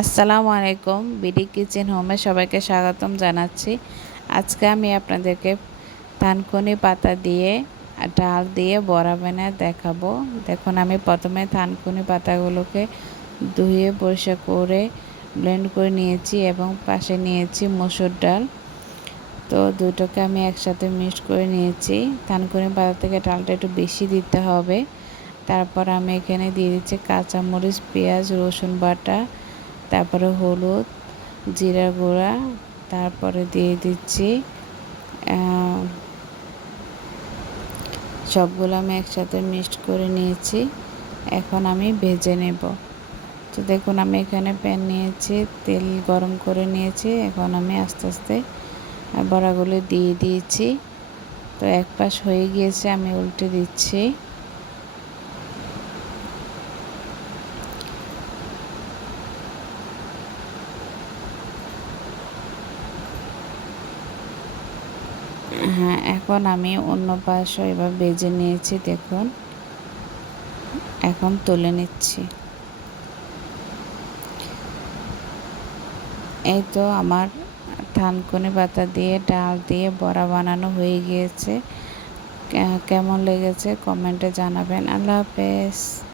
আসসালামু আলাইকুম। BD kitchen হোমে সবাইকে স্বাগতম জানাচ্ছি। আজকে আমি আপনাদেরকে থানকুনি পাতা দিয়ে ডাল দিয়ে বড়া বানায় দেখাবো। দেখুন, আমি প্রথমে থানকুনি পাতাগুলোকে ধুয়ে পরিষ্কার করে ব্লেন্ড করে নিয়েছি এবং পাশে নিয়েছি মসুর ডাল। তো দুটোকে আমি একসাথে মিক্সড করে নিয়েছি। থানকুনি পাতা থেকে ডালটা একটু বেশি দিতে হবে। তারপর আমি এখানে দিয়ে দিচ্ছি কাঁচামরিচ, পেঁয়াজ, রসুন বাটা, তারপরে হলুদ, জিরা গুঁড়া, তারপরে দিয়ে দিচ্ছি সবগুলো আমি একসাথে মিক্সড করে নিয়েছি। এখন আমি ভেজে নেব। তো দেখুন, আমি এখানে প্যান নিয়েছি, তেল গরম করে নিয়েছি। এখন আমি আস্তে আস্তে বড়াগুলো দিয়ে দিয়েছি। তো এক পাশ হয়ে গিয়েছে, আমি উল্টে দিচ্ছি। হ্যাঁ, এখন আমি অন্য পাশও এবার ভেজে নিয়েছি। দেখুন, এখন তুলে নিচ্ছি। এই তো আমার থানকুনি পাতা দিয়ে ডাল দিয়ে বড়া বানানো হয়ে গিয়েছে। কেমন লেগেছে কমেন্টে জানাবেন। আল্লাহ হাফেজ।